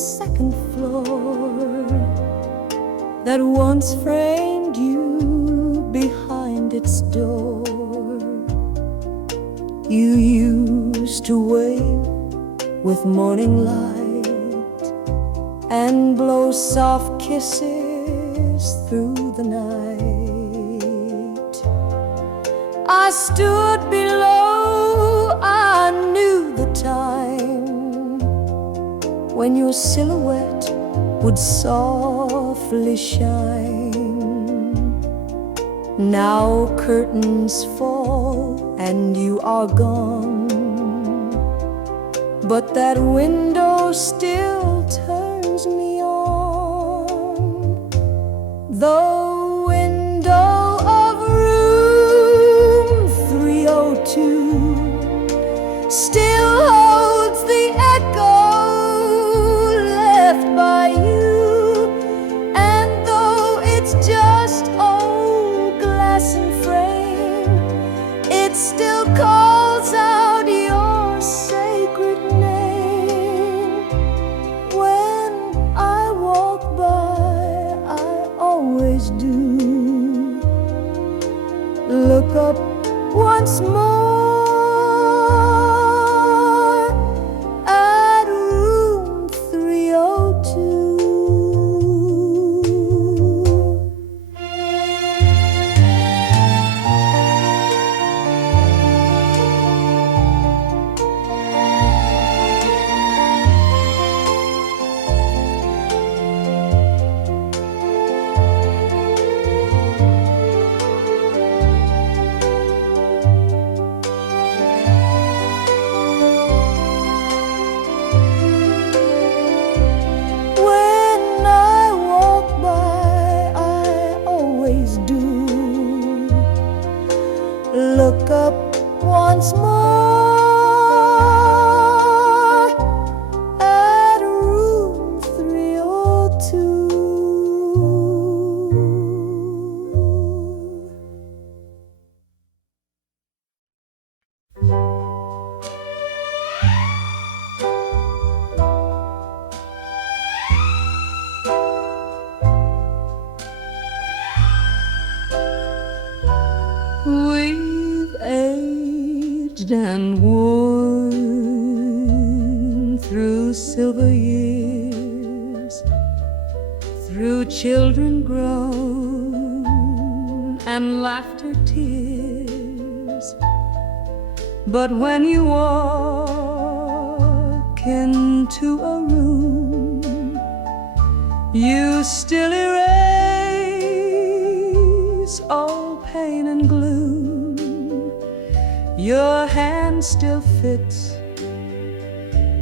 second floor that once framed you behind its door. You used to wave with morning light and blow soft kisses through the night. I stood below, I knew the time when your silhouette would softly shine. Now curtains fall and you are gone, but that window still turns me on. The window of room 302 still holds the echo left by you, and though it's just old glass and frame, it still calls out your sacred name. When I walk by, I always do look up once more at room 302. Look up once more at room 302. We've aged and worn through silver years, through children grown and laughter tears. But when you walk into a room, you still erase all pain and gloom. Your hand still fits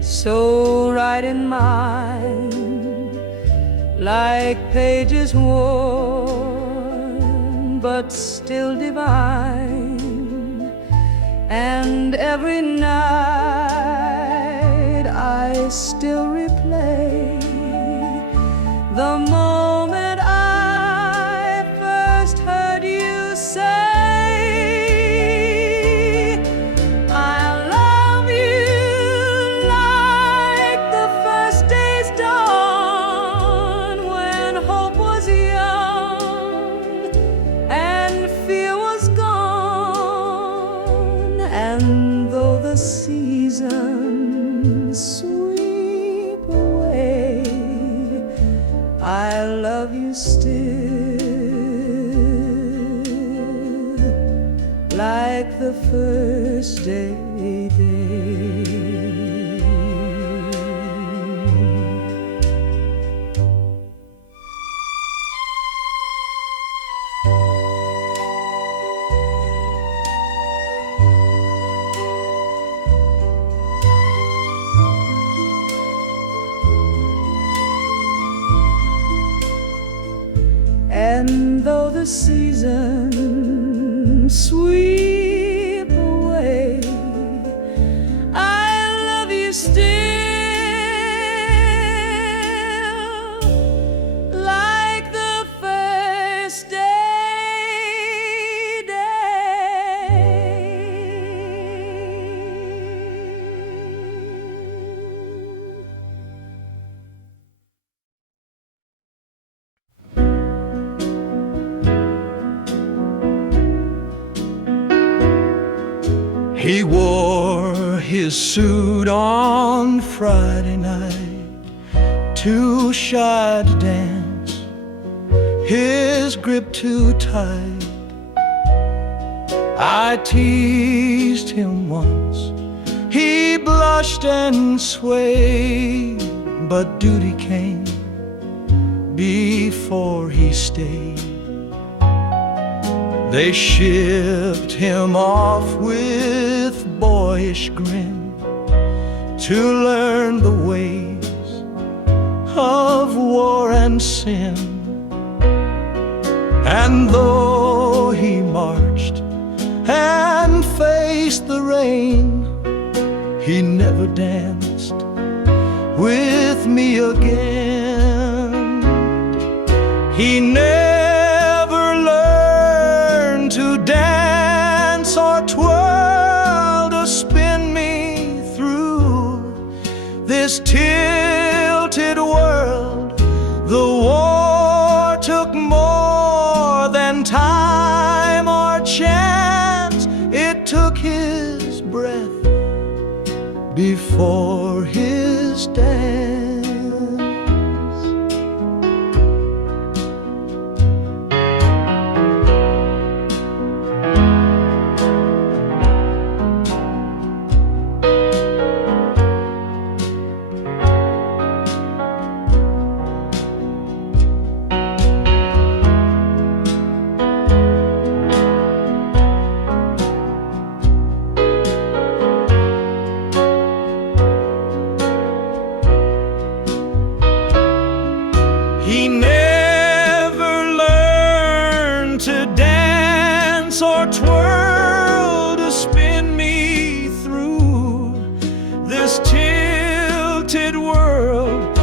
so right in mine, like pages worn but still divine. And every night I still replay the moment I first heard you say, and though the seasons sweep away, I love you still, like the first day. And though the seasons sweep away, I love you still, like the first day. his suit on Friday night, too shy to dance, his grip too tight. I teased him once, he blushed and swayed, but duty came before he stayed. They shipped him off with boyish grin to learn the ways of war and sin. And though he marched and faced the rain, he never danced with me again. He never learned to dance or twirl to spin me through this tilted world. The war took more than time or chance. It took his breath before his dance. He never learned to dance or twirl to spin me through this tilted world.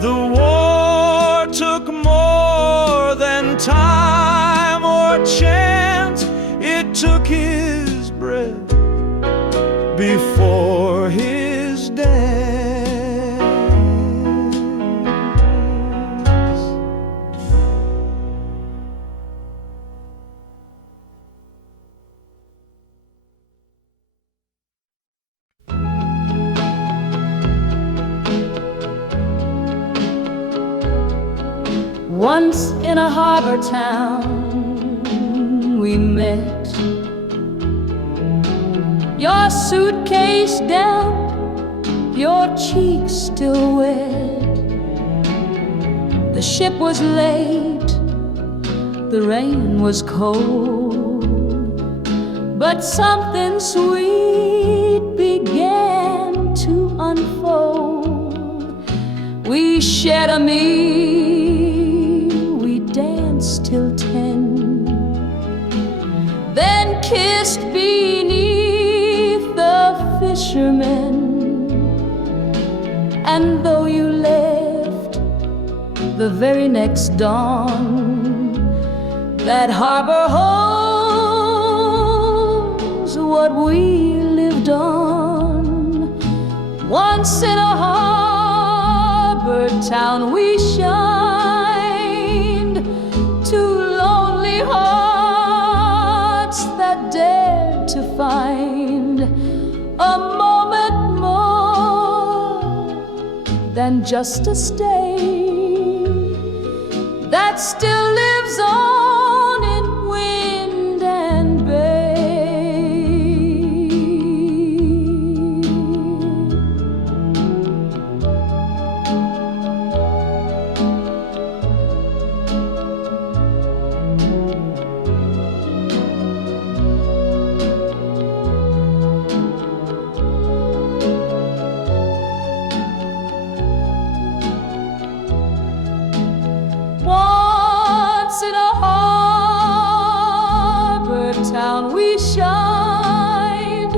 The war took more than time or chance. It took his breath before his dance. Once in a harbor town we met. Your suitcase down, your cheeks still wet. The ship was late, the rain was cold, but something sweet began to unfold. We shared a meal, we danced till 10, then kissed beneath the fishermen. And though you left the very next dawn, that harbor holds what we lived on. Once in a harbor town we shined, two lonely hearts that dared to find a moment more than just a stay that still lives on in wind and once in a harbor town we shined,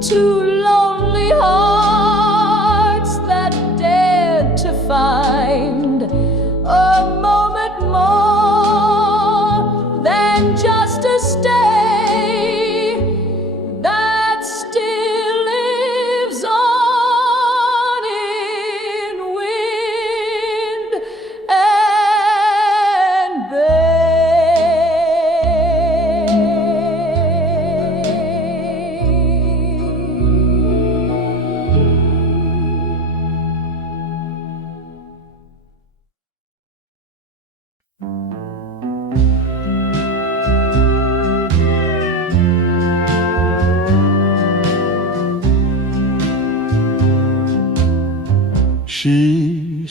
two lonely hearts that dared to find a moment more than just a stay that still lives on in wind and bay.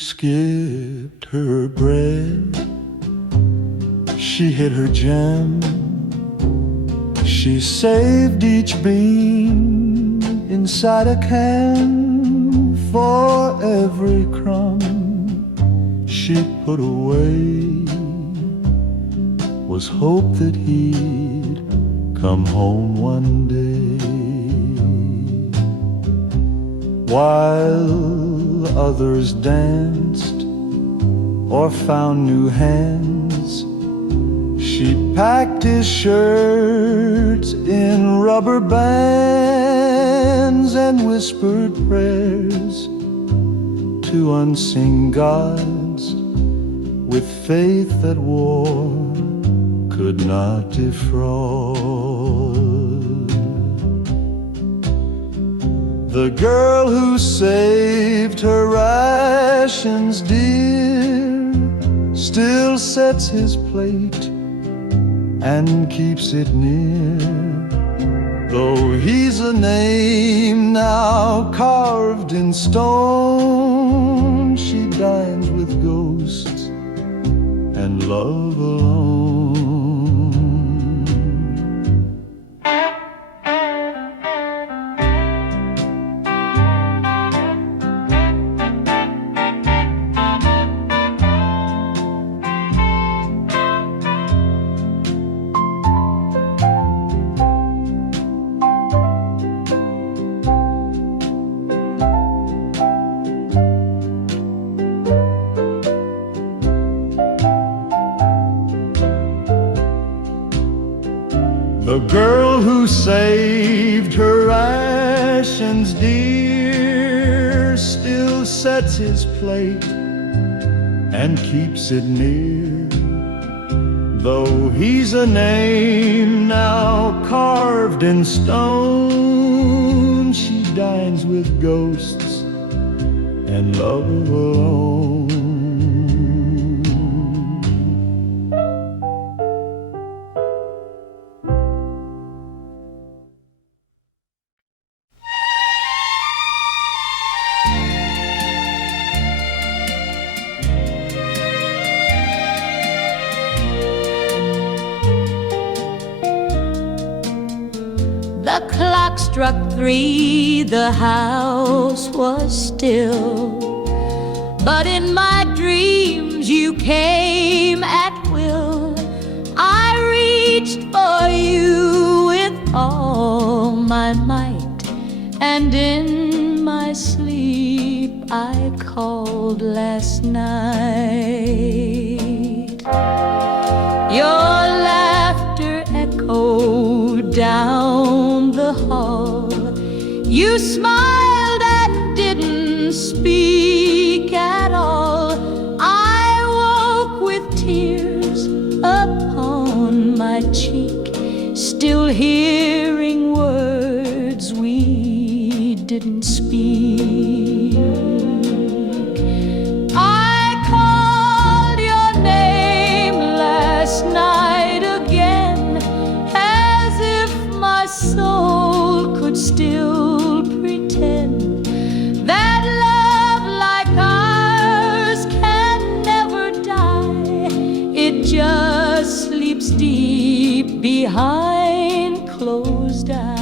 skipped her bread, she hid her gem, she saved each bean inside a can. For every crumb she put away was hope that he'd come home one day. While others danced or found new hands, she packed his shirts in rubber bands and whispered prayers to unseen gods with faith that war could not defraud. The girl who saved her rations dear still sets his plate and keeps it near, though he's a name now carved in stone. She dines with ghosts and love alone. The girl who saved her rations dear still sets his plate and keeps it near, though he's a name now carved in stone. She dines with ghosts and love alone. The clock struck 3, the house was still, but in my dreams you came at will. I reached for you with all my might, and in my sleep I called last night. Your laughter echoed down the hall. You smiled and didn't speak at all. I woke with tears upon my cheek, still hearing words we didn't speak. I called your name last night again, as if my soul could still pretend that love like ours can never die. It just sleeps deep behind closed eyes.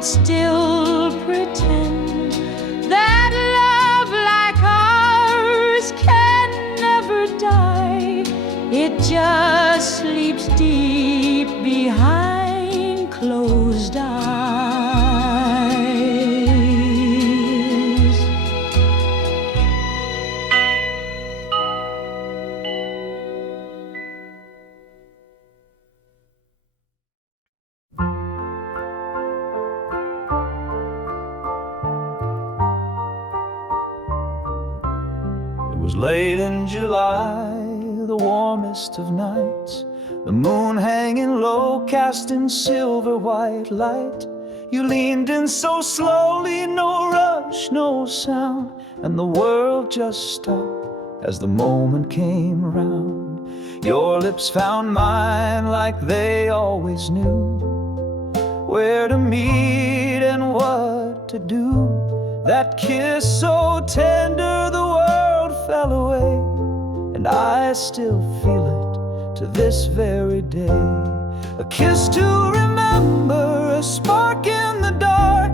Still pretend that love like ours can never die. It just sleeps deep behind closed eyes. 'Twas late in July, the warmest of nights, the moon hanging low, casting silver white light. You leaned in so slowly, no rush, no sound, and the world just stopped as the moment came around. Your lips found mine like they always knew where to meet and what to do. That kiss so tender the world fell away, and I still feel it to this very day. A kiss to remember, a spark in the dark,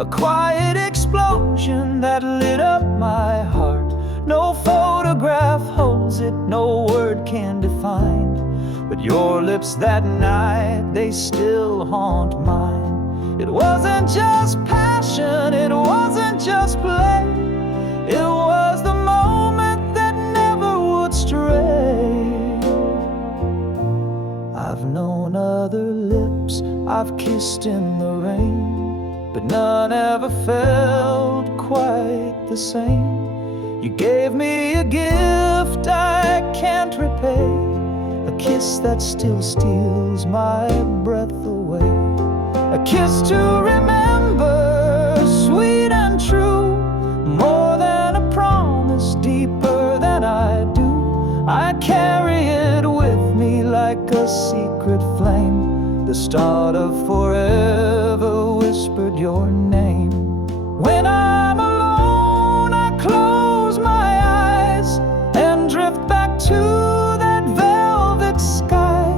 a quiet explosion that lit up my heart. No photograph holds it, no word can define, but your lips that night, they still haunt mine. It wasn't just passion, it wasn't just play, it was the moment that never would stray. I've known other lips I've kissed in the rain, but none ever felt quite the same. You gave me a gift I can't repay, a kiss that still steals my breath away. A kiss to remember, sweet and true, more than a promise, deeper than I do. I carry it with me like a secret flame. The start of forever whispered your name. When I'm alone, I close my eyes and drift back to that velvet sky,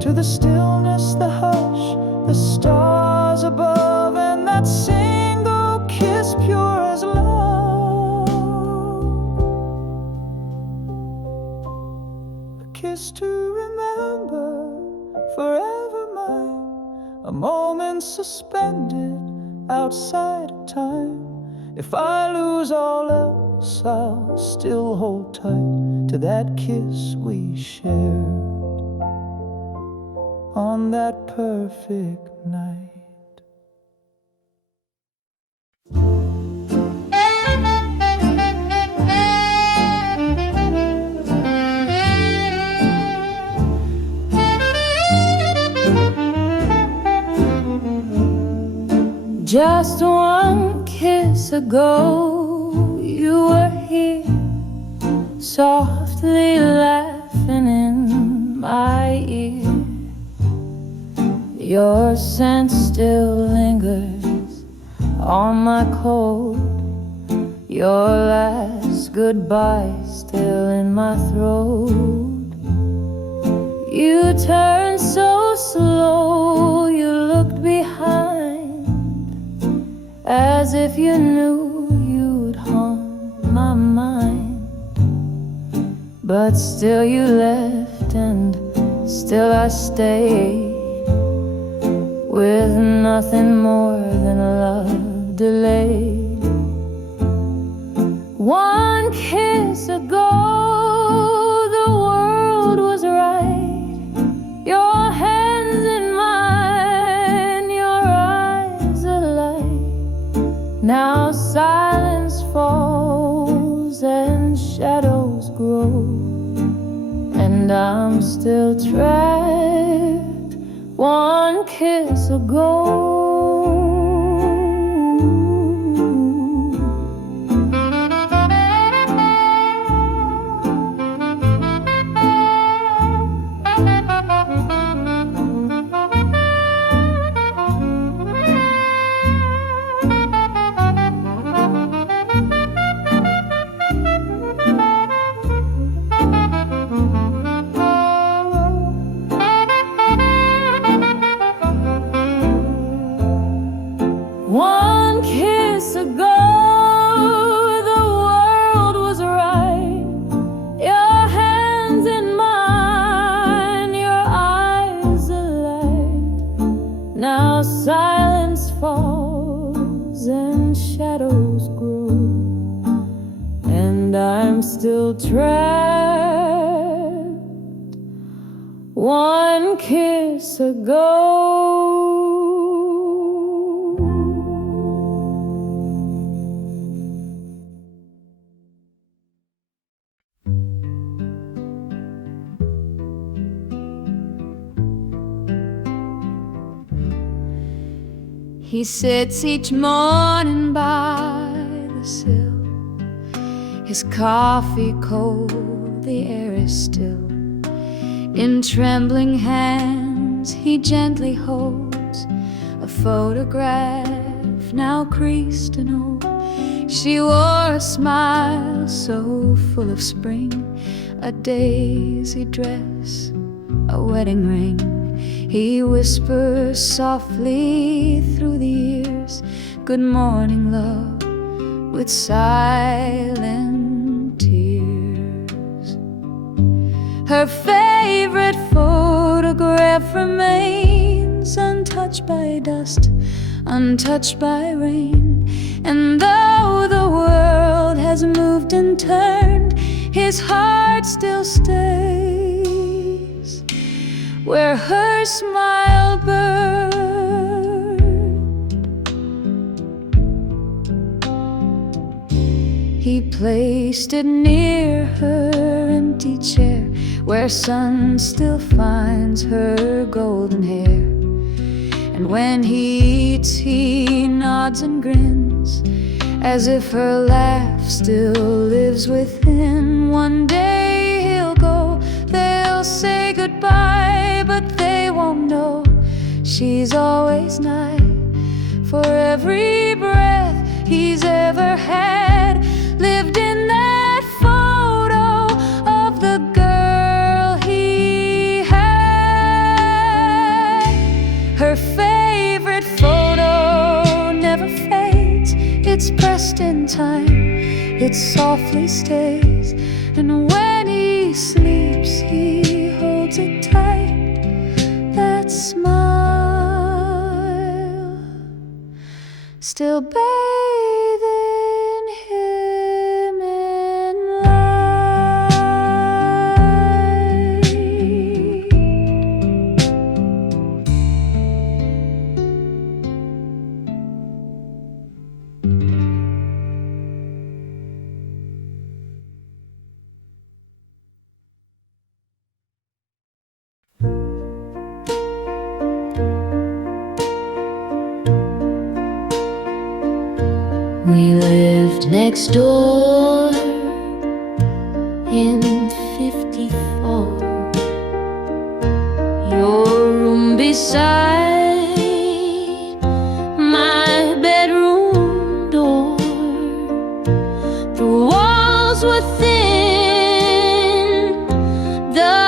to the stillness, the hush, the stars above, and that single kiss pure as love. A kiss to remember, forever mine, a moment suspended outside of time. If I lose all else, I'll still hold tight to that kiss we shared on that perfect night. Just one kiss ago, you were here, softly laughing in my ear. Your scent still lingers on my coat, your last goodbye still in my throat. You turned so slow, you looked behind, as if you knew you'd haunt my mind. But still you left, and still I stayed, with nothing more than a love delayed. One kiss ago, the world was right, your hands in mine, your eyes alight. Now silence falls and shadows grow, and I'm still trapped one kiss ago. One kiss ago, the world was right, your hands in mine, your eyes alight. Now silence falls and shadows grow, and I'm still trapped one kiss ago. He sits each morning by the sill, his coffee cold, the air is still. In trembling hands he gently holds a photograph, now creased and old. She wore a smile so full of spring, a daisy dress, a wedding ring. He whispers softly through the years, "Good morning, love," with silent tears. Her favorite photograph remains untouched by dust, untouched by rain. And though the world has moved and turned, his heart still stays where her smile burned. He placed it near her empty chair, where sun still finds her golden hair. And when he eats, he nods and grins, as if her laugh still lives within. One day he'll go, they'll say goodbye, but they won't know she's always nigh. For every breath he's ever had lived in that photo of the girl he had. Her favorite photo never fades, it's pressed in time, it softly stays. And when he sleeps, he holds it tight, that smile still bathing him in light. We lived next door in 54, your room beside my bedroom door. The walls were thin, the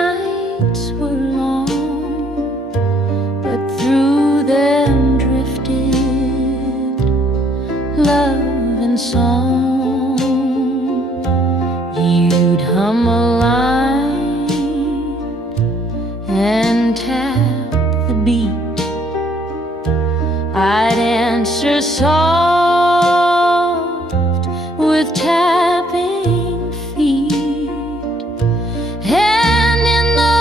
nights were long, but through them drifted love and song. You'd hum a line and tap the beat, I'd answer soft with tapping feet. And in the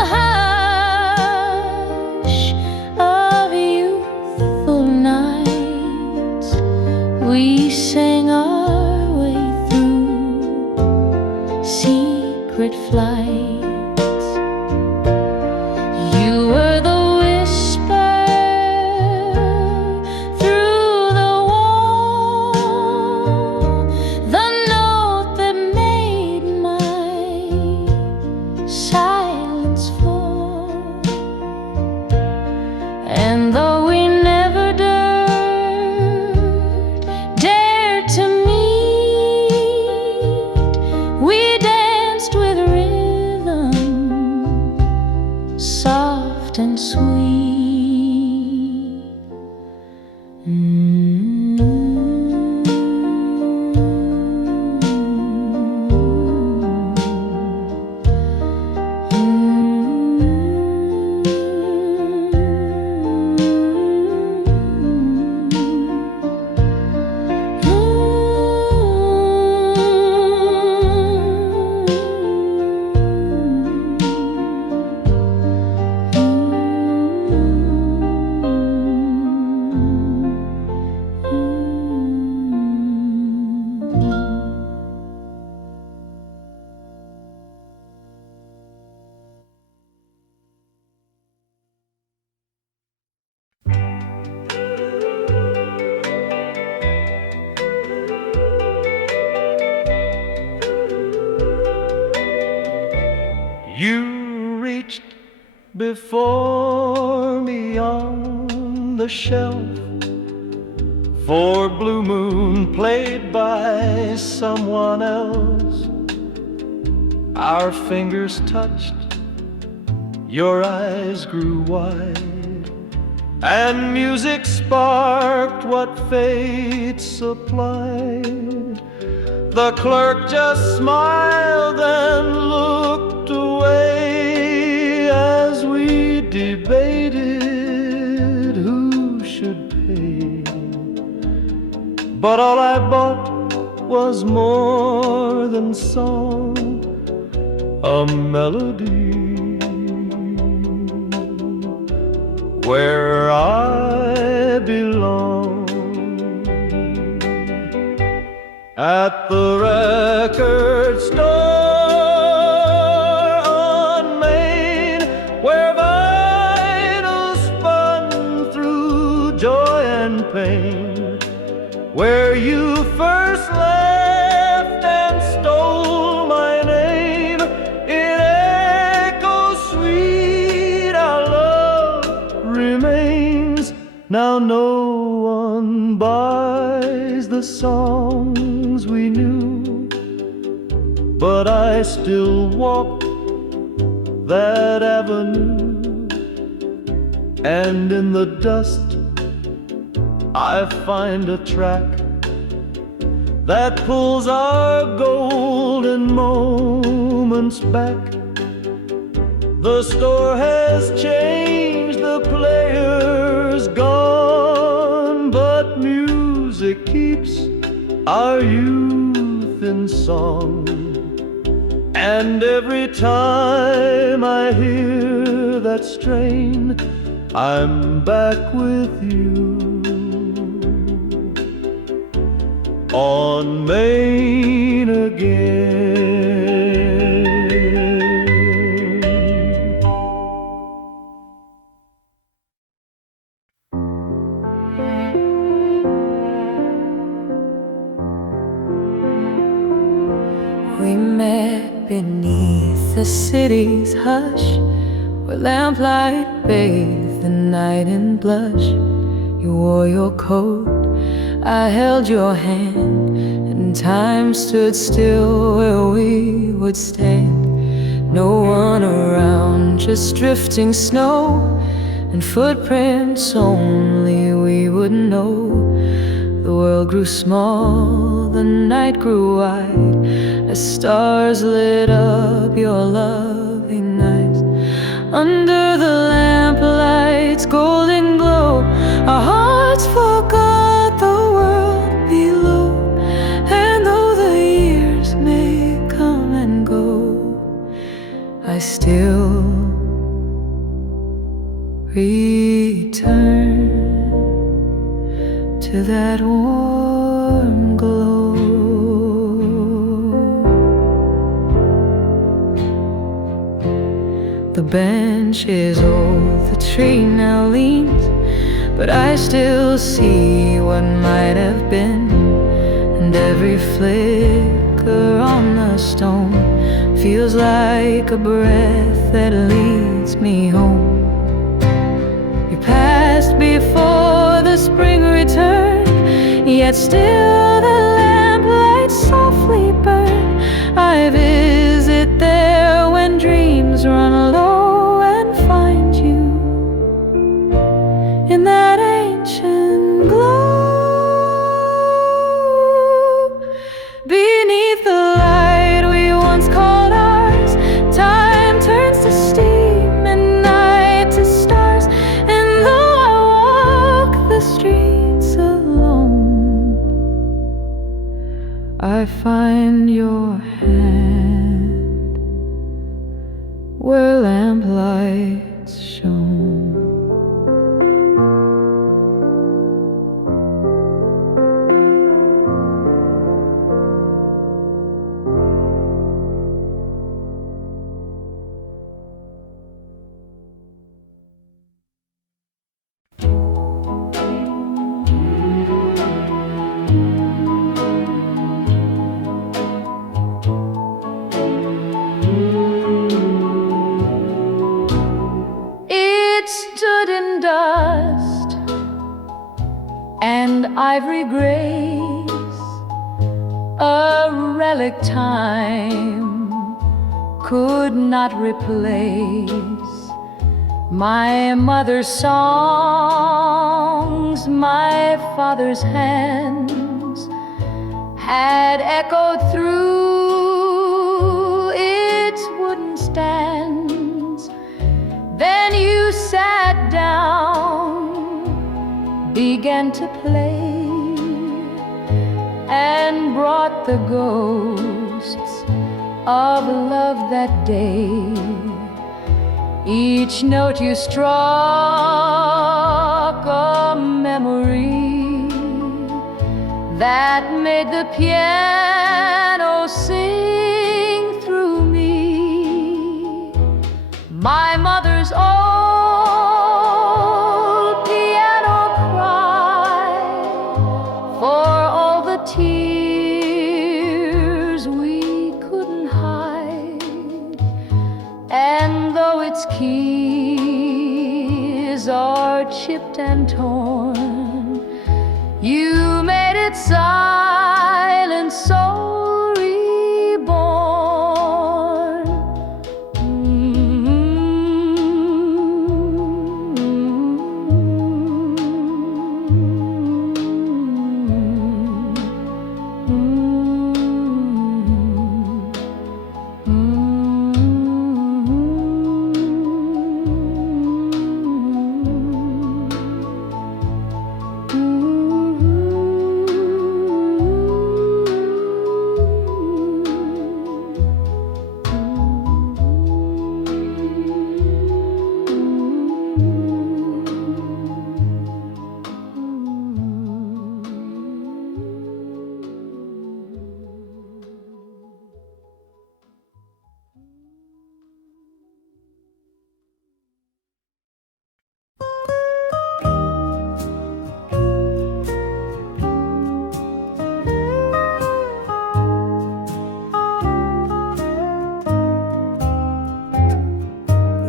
hush of youthful nights, we sang our way through secret flights. You were the whisper through the wall, before me on the shelf. For Blue Moon played by someone else. Our fingers touched, your eyes grew wide, and music sparked what fate supplied. The clerk just smiled and looked away as we debated who should pay. But all I bought was more than song, a melody where I belong. At the record store on Main, where vinyl spun through joy and pain, where you first left and stole my name. In echoes sweet our love remains. Now no one buys the songs we knew, but I still walk that avenue, and in the dust I find a track that pulls our golden moments back. The store has changed, the player's gone, but music keeps our youth in song. And every time I hear that strain, I'm back with you on Main again. We met beneath the city's hush, where lamplight bathed the night in blush. You wore your coat, I held your hand, and time stood still where we would stand. No one around, just drifting snow, and footprints only we would know. The world grew small, the night grew wide, as stars lit up your loving eyes. Under the lamplight's golden glow, our hearts forgot the world below. And though the years may come and go, I still return to that warm glow. The bench is old, the tree now leans, but I still see what might have been. And every flicker on the stone feels like a breath that leads me home. You passed before the spring returned, yet still the lamplight softly burned. I visit there when dreams run low and find you in that ancient glow. Beneath the light we once called ours, time turns to steam and night to stars. And though I walk the streets alone, I find your hand where lamplights shone. dust and ivory grace, a relic time could not replace. My mother's songs, my father's hands had echoed through its wooden stands. Then you sat down, began to play, and brought the ghosts of love that day. Each note you struck a memory that made the piano sing through me. My mother's old piano cried for all the tears we couldn't hide. And though its keys are chipped and torn, you made its silent soul reborn.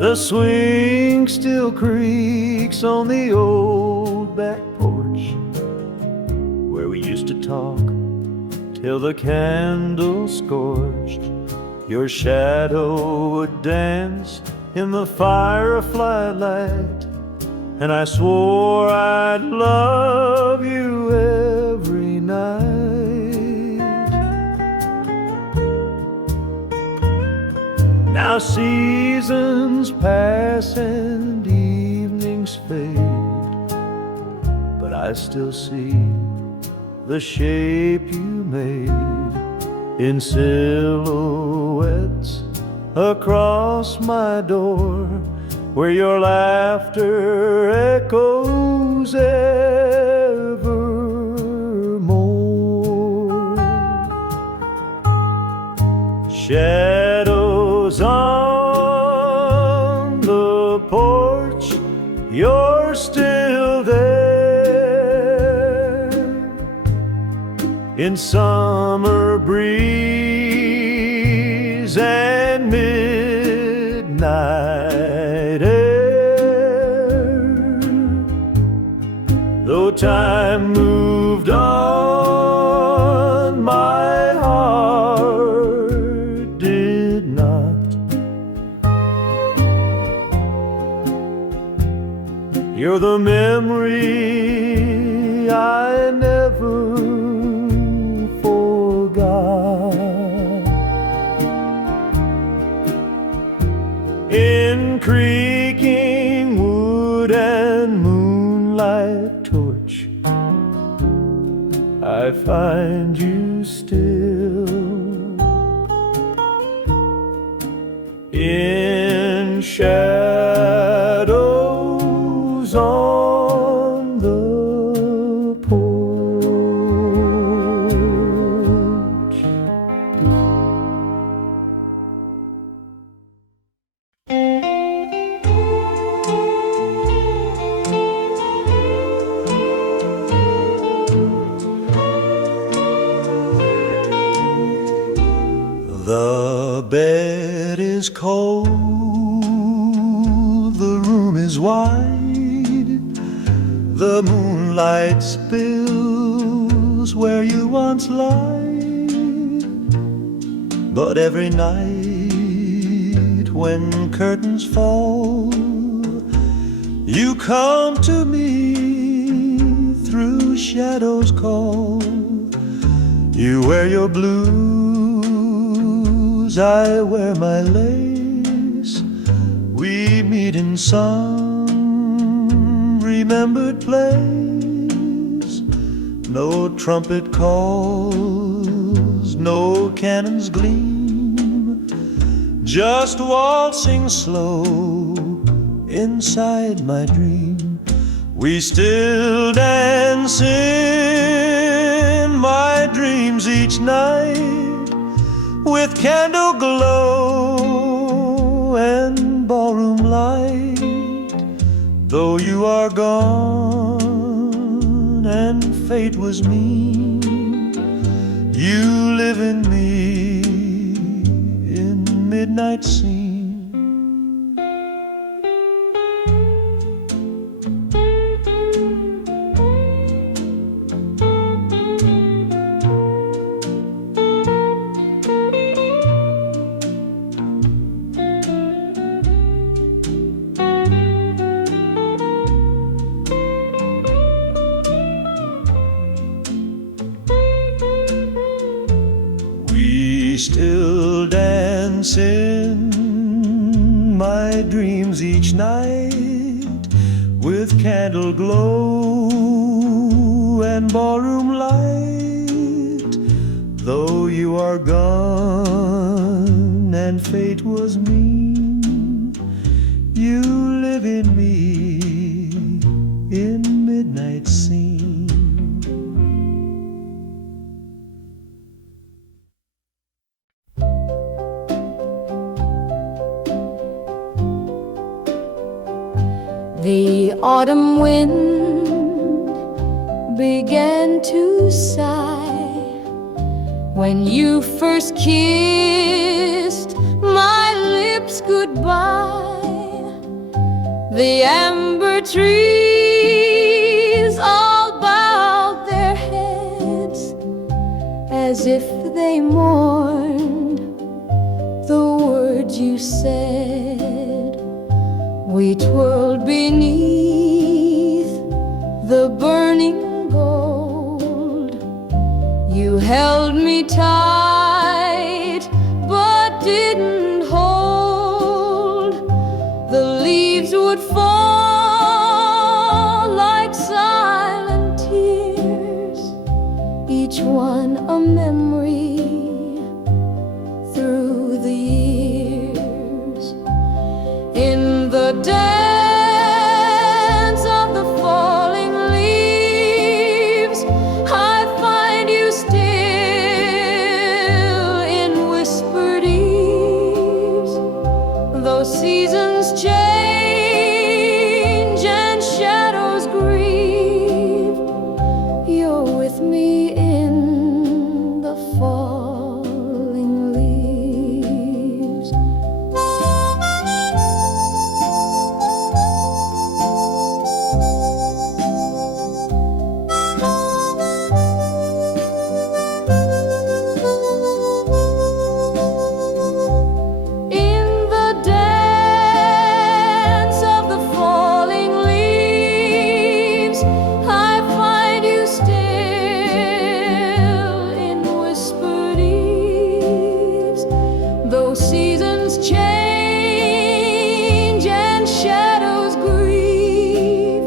The swing still creaks on the old back porch, where we used to talk till the candle scorched. Your shadow would dance in the firefly light, and I swore I'd love you every night. Now seasons pass and evenings fade, but I still see the shape you made in silhouettes across my door, where your laughter echoes evermore. Shadows on the porch, you're still there, in summer breeze and midnight air. Though time moved on, my heart did not. You're the memory I never forgot. In creaking wood and moonlight torch, I find you still, in shadows on the porch. The bed is cold The moonlight spills where you once lied, but every night when curtains fall, you come to me through shadows call. You wear your blues, I wear my lace. We meet in some remembered place. No trumpet calls, no cannons gleam, just waltzing slow inside my dream. We still dance in my dreams each night, with candle glow and ballroom light. Though you are gone and fate was mean, you live in me in midnight scene. We still dance in my dreams each night, with candle glow and ballroom light. Though you are gone and fate was mean, you live in me in midnight scene. The autumn wind began to sigh when you first kissed my lips goodbye. The amber trees all bowed their heads as if they mourned the words you said. We twirled beneath the burning gold. You held me tight but didn't hold. The leaves would fall like silent tears, each one a memory through the years. In the dance of the falling leaves, I find you still in whispered eaves. Though seasons change and shadows grieve, you're with me in the falling leaves. Though seasons change and shadows grieve,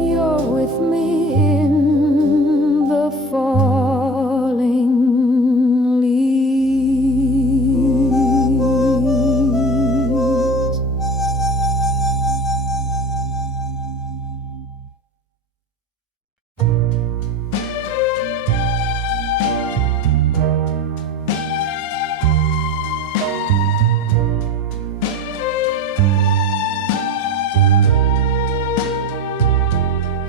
you're with me in the falling leaves.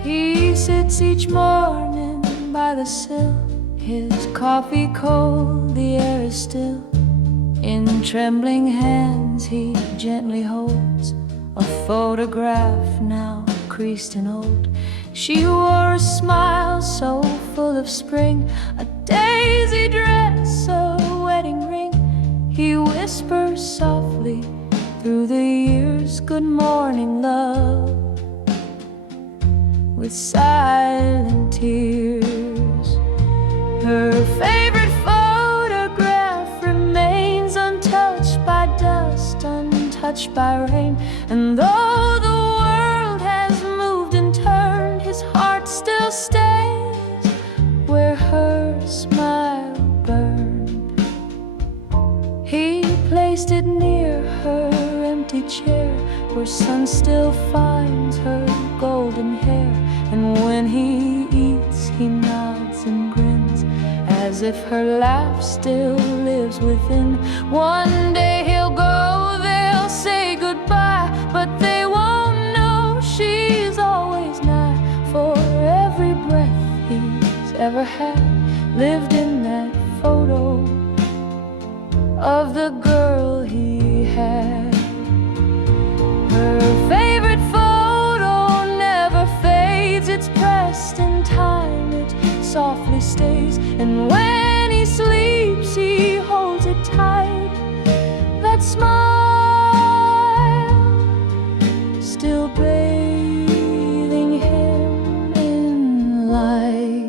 He sits each morning by the sill, his coffee cold, the air is still. In trembling hands he gently holds a photograph now creased and old. She wore a smile so full of spring, a daisy dress, a wedding ring. He whispers softly through the years, good morning, love, with silent tears. Her favorite photograph remains untouched by dust, untouched by rain. And though the world has moved and turned, his heart still stays where her smile burned. He placed it near her empty chair, where sun still finds her golden hair. And when he eats, he nods and grins, as if her laugh still lives within. One day he'll go, they'll say goodbye, but they won't know she's always nigh. For every breath he's ever had lived in that photo of the girl he had. Her favorite photo never fades, it's pressed in time, it softly stays. And when he sleeps, he holds it tight, that smile still bathing him in light.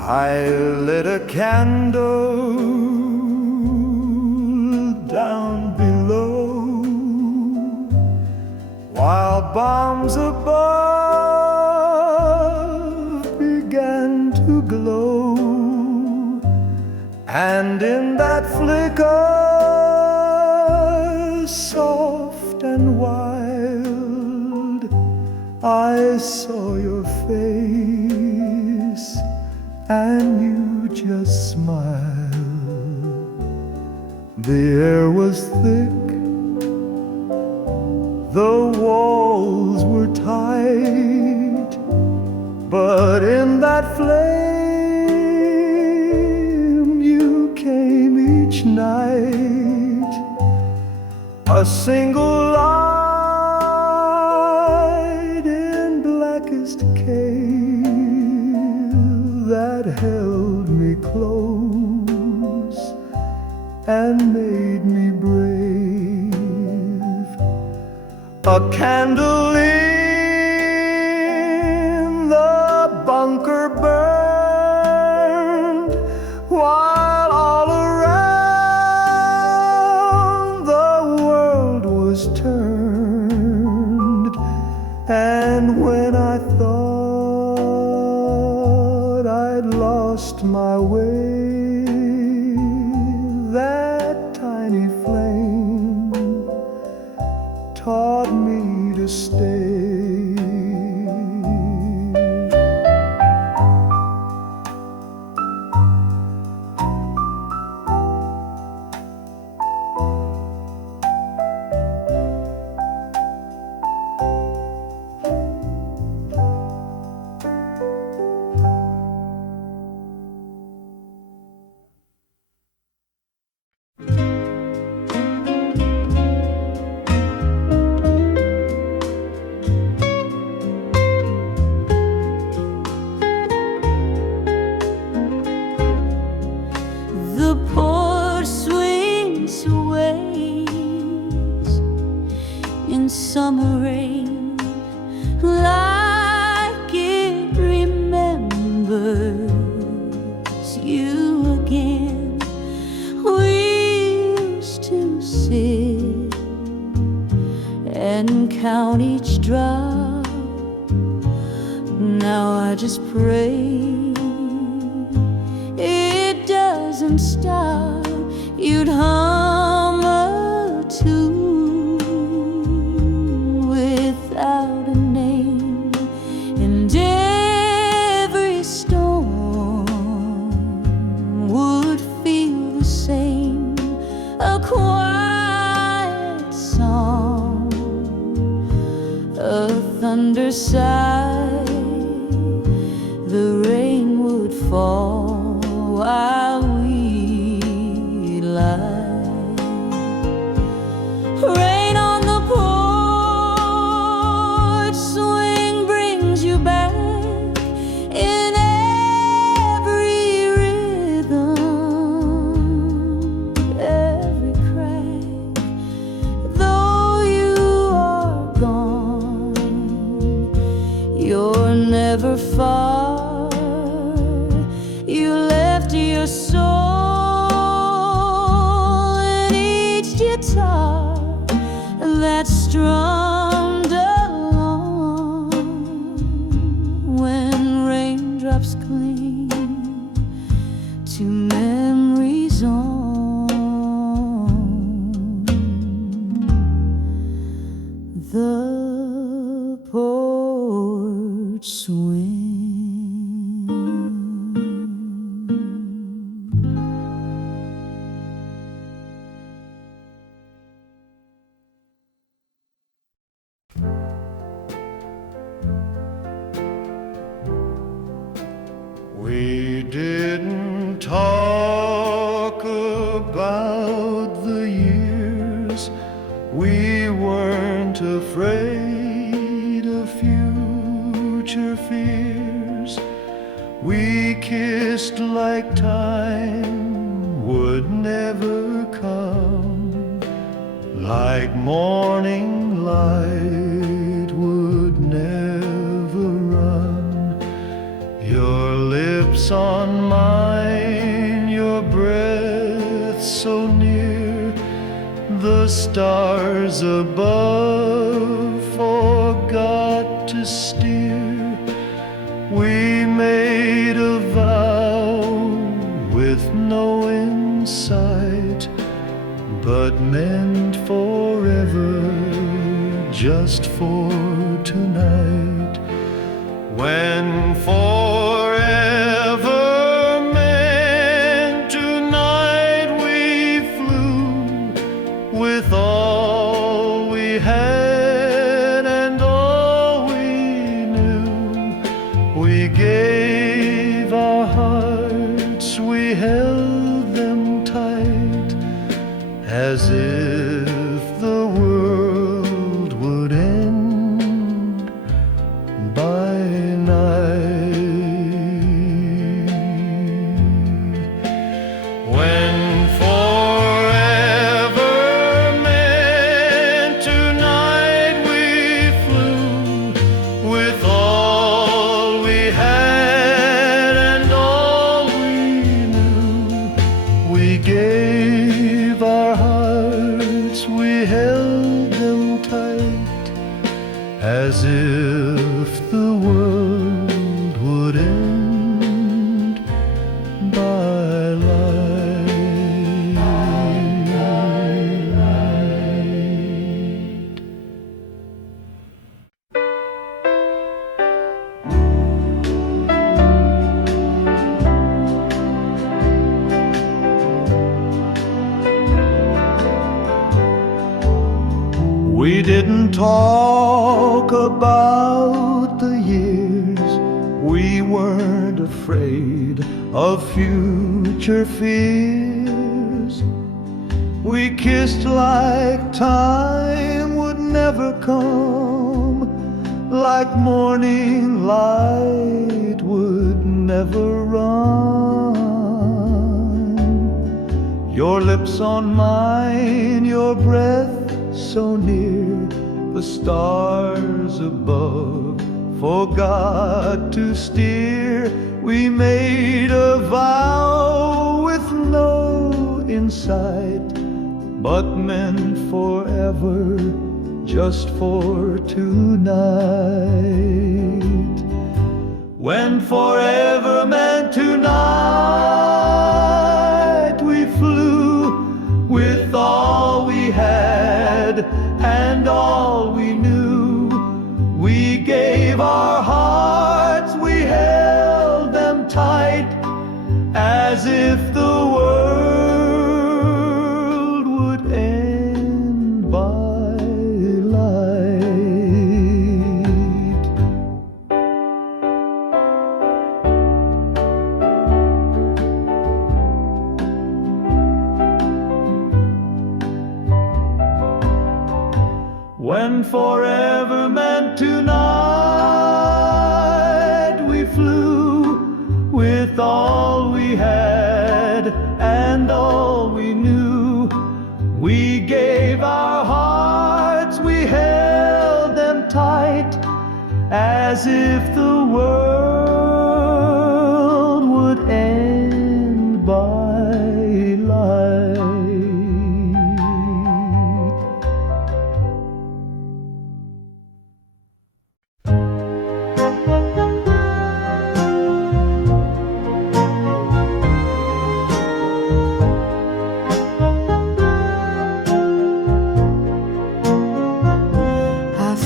I lit a candle down below, while bombs above began to glow. And in that flicker, soft and wild, I saw your face, and you just smiled. The air was thick, the walls were tight, but in that flame you came each night. A single light in blackest cave that held me close and made me brave. A candle in the bunker burned, while all around the world was turned. And when I thought I'd lost my way, that tiny flame taught me to stay. The port swings ways in summer rain, like it remembers you again. We used to sit and count each drop. Now I just pray it does star, you'd hum a tune without a name, and every storm would feel the same, a quiet song, a thunder sigh. The rain would fall while we lie. Rain on the porch swing brings you back in every rhythm, every crack. Though you are gone, you're never far. You left your soul in each guitar that strummed along when raindrops cling to memories on the porch swing. We didn't talk about the years. We weren't afraid of future fears. We kissed like time would never come, like morning light would never run. Your lips on mine, your breath so near, the stars above forgot to steer. We made a vow with no insight, but meant forever, just for tonight. When forever meant tonight, we flew with all we had and all we knew. We gave our hearts, we held them tight, as if the world would end by night. When forever meant tonight, we flew with all we had and all we knew. We gave our hearts, we held them tight, as if the world would end by light. We didn't talk about the years. We weren't afraid of future fears. We kissed like time would never come, like morning light would never run. Your lips on mine, your breath so near, the stars above forgot to steer. We made a vow with no insight, but meant forever, just for tonight. When forever meant tonight, flew with all we had and all we knew. We gave our hearts, we held them tight, as if the world would end by light. When forever meant tonight, we flew with all we had and all we knew. We gave our hearts, we held them tight, as if the world would end by light.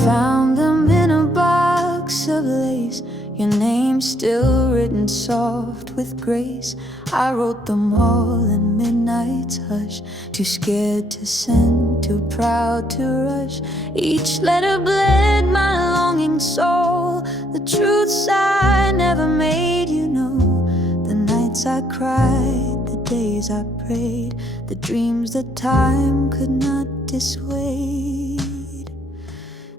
Found them in a box of lace, your name still written soft with grace. I wrote them all in midnight's hush, too scared to send, too proud to rush. Each letter bled my longing soul, the truths I never made you know. The nights I cried, the days I prayed, the dreams that time could not dissuade.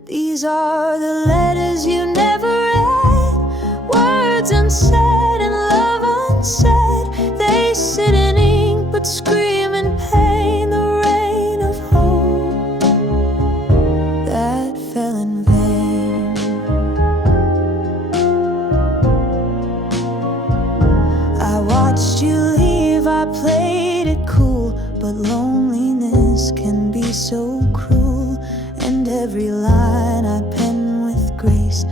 These are the letters you never read, words unsaid and love unsaid. They sit in ink but scream in pain, the rain of hope that fell in vain. I watched you leave, I played it cool, but loneliness can be so cruel. And every line I penned with grace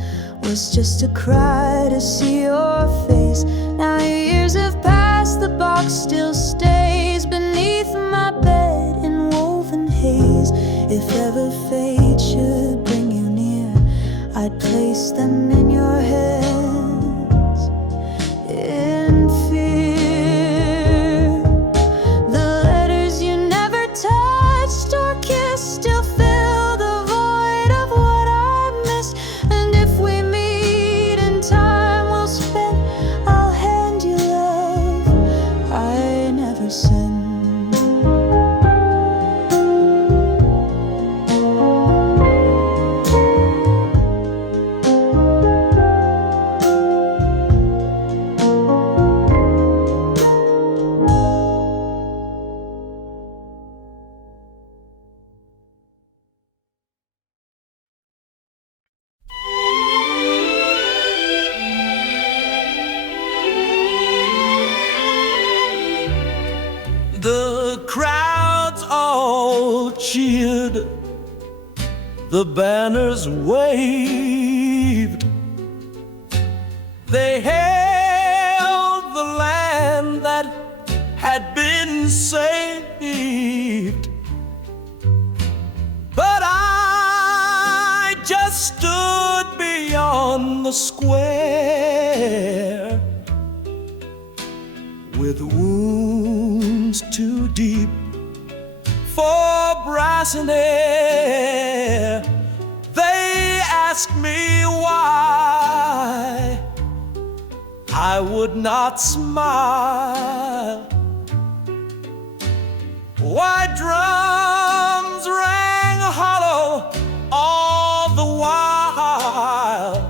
was just a cry to see your face. Now years have passed, the box still stays beneath my bed in woven haze. If ever fate should bring you near, I'd place them in your hands in fear. The letters you never touched or kissed still fill the void of what I missed. And if we meet in time well spent, I'll hand you love I never sent. The crowds all cheered, the banners waved. They hailed the land that had been saved. But I just stood beyond the square with wounds too deep for brass and air. They asked me why I would not smile, why drums rang hollow all the while.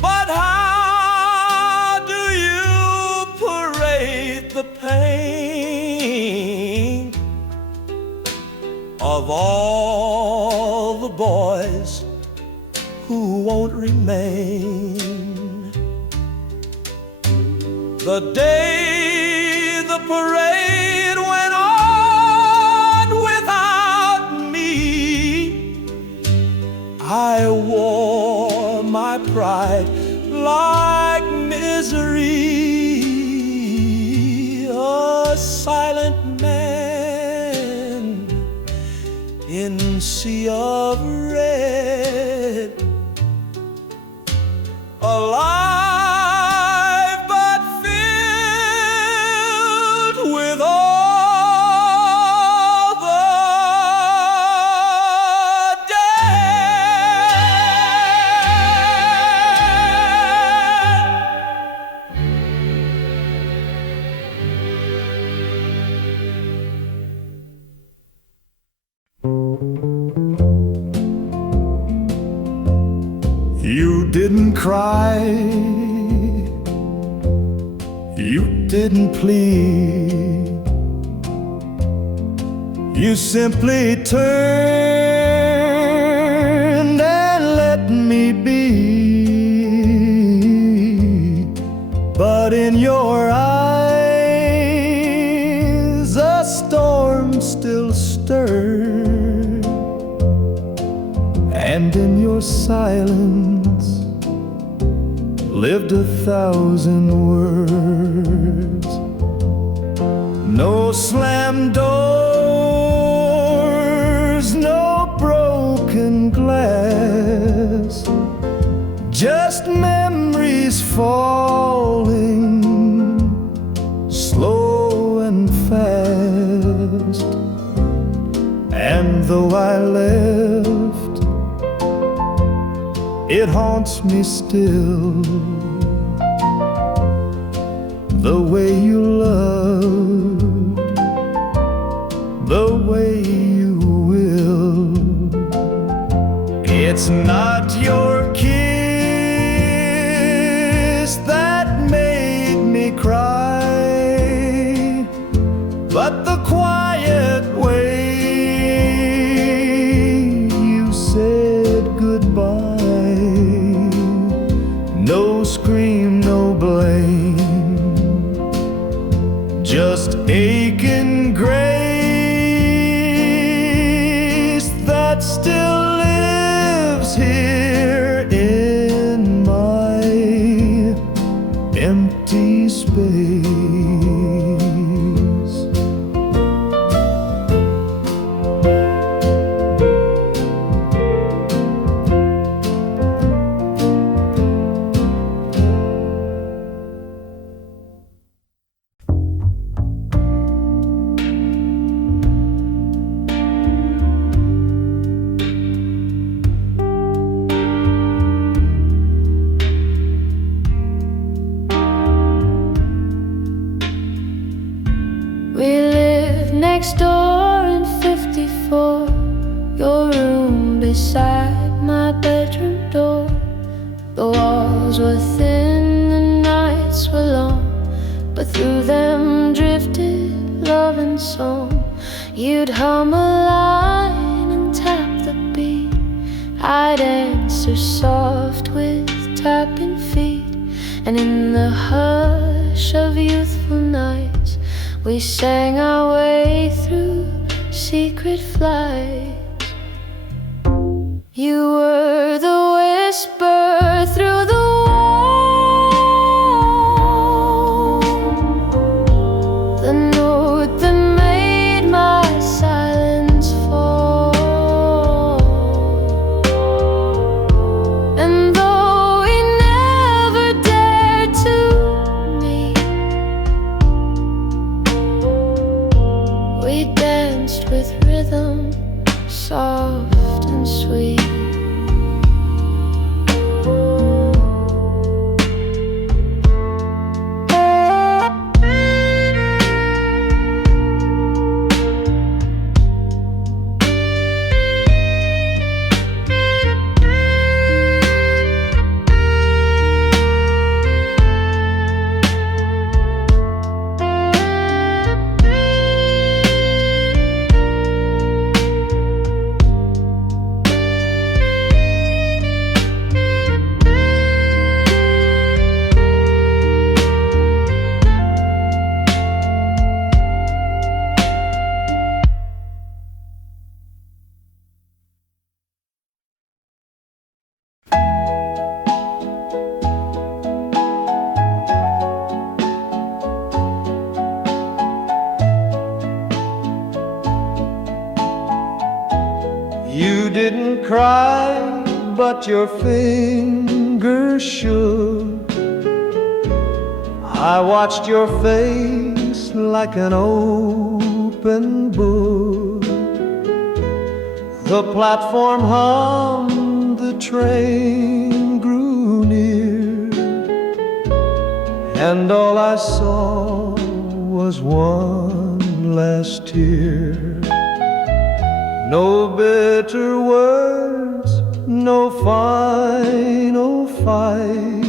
But how do you parade the pain of all the boys who won't remain? The day the parade went on without me, I wore my pride like misery. silent man in sea of red, alive but filled with all the dead. You didn't cry, you didn't plead, you simply turned and let me be. But in your eyes a storm still stirred, and in your silence lived 1,000 words. No slammed doors, no broken glass, just memories falling slow and fast. And though I left, it haunts me still, the way you loved, the way you will. It's not your kiss that made me cry, but the quiet way you said goodbye. No scream, no blame, just aching grace that still lives here in my empty space. Next door in 54, your room beside my bedroom door. The walls were thin, the nights were long, but through them drifted love and song. You'd hum a line and tap the beat, I'd answer soft with tapping feet. And in the hush of youthful nights, we sang our way through secret flights. You were the whisper through the wall, the note that made my silence fall. And though we never dared to meet, we danced with rhythm, soft and sweet. didn't cry, but your fingers shook. I watched your face like an open book. The platform hummed, the train grew near, and all I saw was one last tear. No bitter words, no final fight,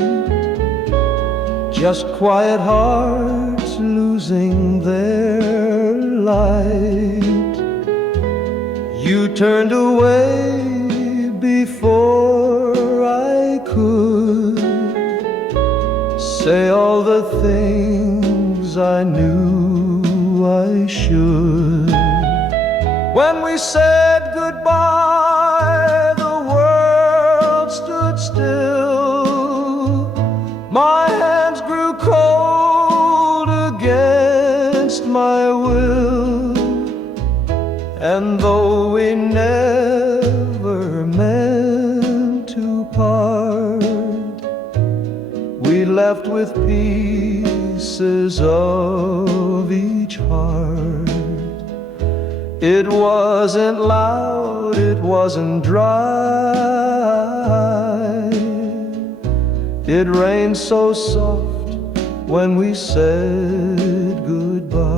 just quiet hearts losing their light. You turned away before I could say all the things I knew I should. When we said goodbye, the world stood still. My hands grew cold against my will. And though we never meant to part, we left with pieces of each heart. It wasn't loud, it wasn't dry. It rained so soft when we said goodbye.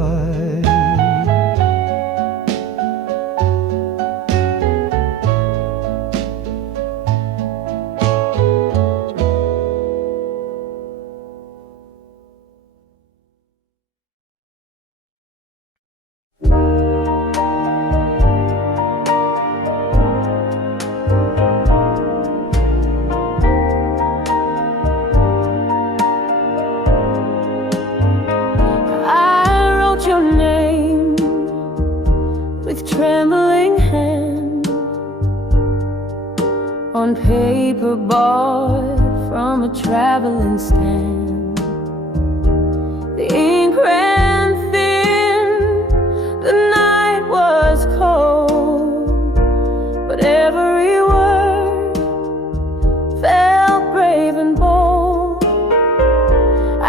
With trembling hand on paper bought from a traveling stand. The ink ran thin, the night was cold, but every word felt brave and bold.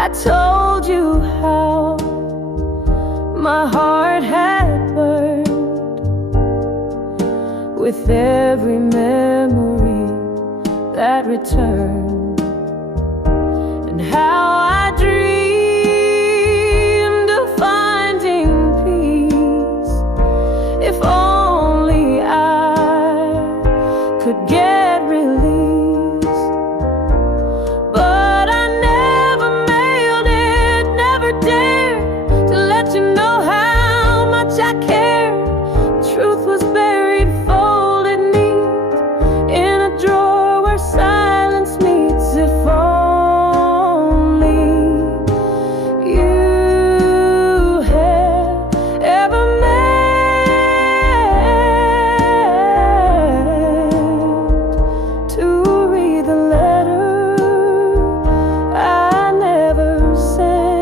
I told you how my heart had burned with every memory that returned, and how I dreamed of finding peace. If only I could get release. But I never mailed it, never dared to let you know how much I cared. The truth was buried, folded neat in a drawer where silence meets. If only you had ever meant to read the letter I never sent.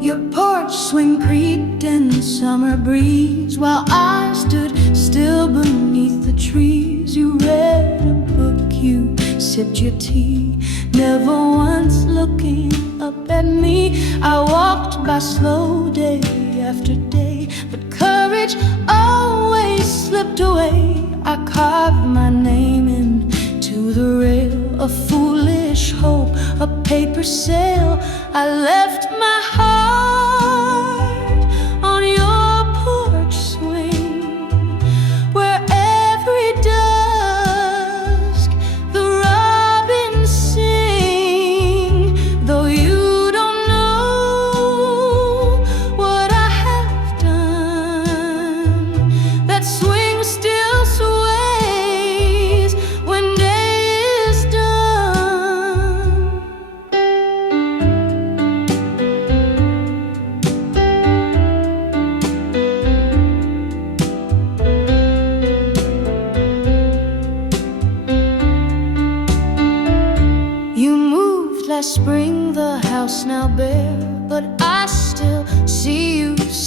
Your porch swing creaked in the summer breeze while I stood still beneath the trees. You read a book, you sipped your tea, never once looking up at me. I walked by slow day after day, but courage always slipped away. I carved my name into the rail, a foolish hope, a paper sail. I left my heart on your porch swing, where every dusk the robins sing. Though you don't know what I have done, that swing still swings.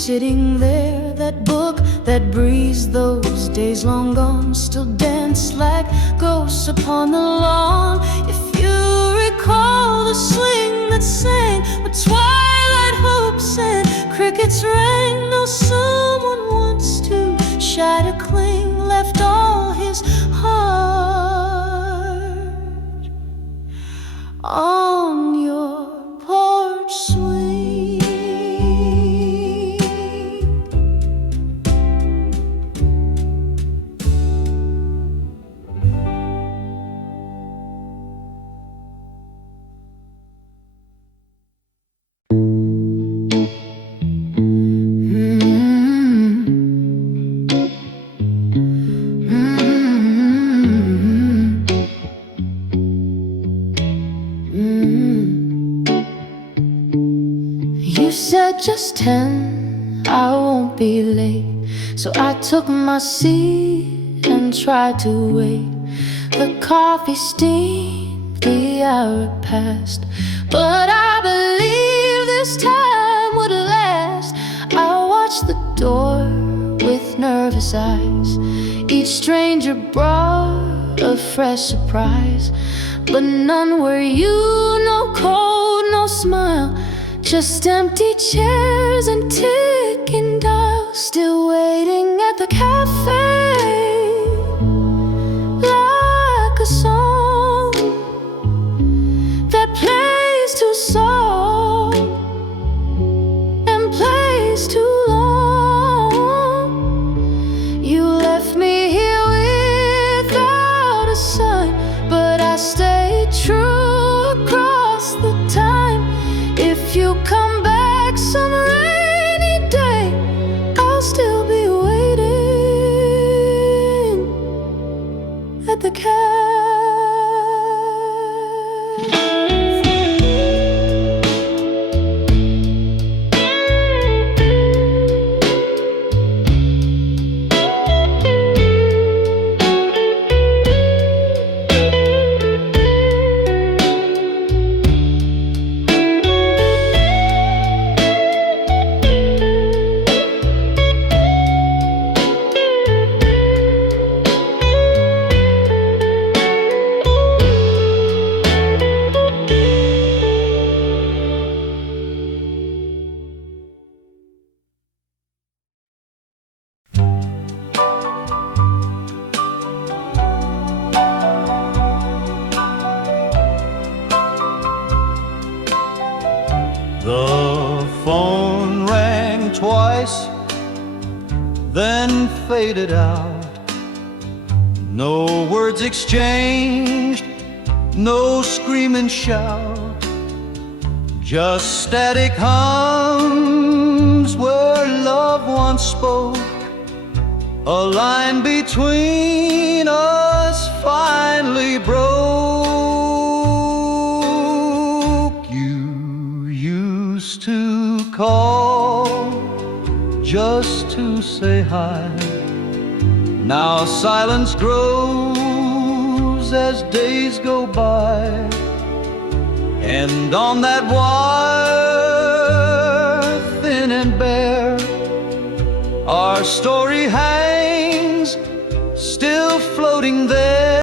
sitting there, that book, that breeze, those days long gone, still dance like ghosts upon the lawn. If you recall the sling that sang with twilight hopes and crickets rang, no, someone wants to shy to cling, left all his heart on your porch swing. You said just 10, I won't be late. So I took my seat and tried to wait. The coffee steamed, the hour passed, but I believed this time would last. I watched the door with nervous eyes. Each stranger brought a fresh surprise, but none were you, no cold, no smile, just empty chairs and ticking dials. Still waiting at the café, like a song that plays too soft and plays too long. You left me here without a sign, but I stayed true across the time. If you come back some rainy day, I'll still be waiting at the cafe. The phone rang twice, then faded out. No words exchanged, no scream and shout, just static hums where love once spoke. A line between us finally broke. You used to call just to say hi. Now silence grows as days go by, and on that wire, thin and bare, our story hangs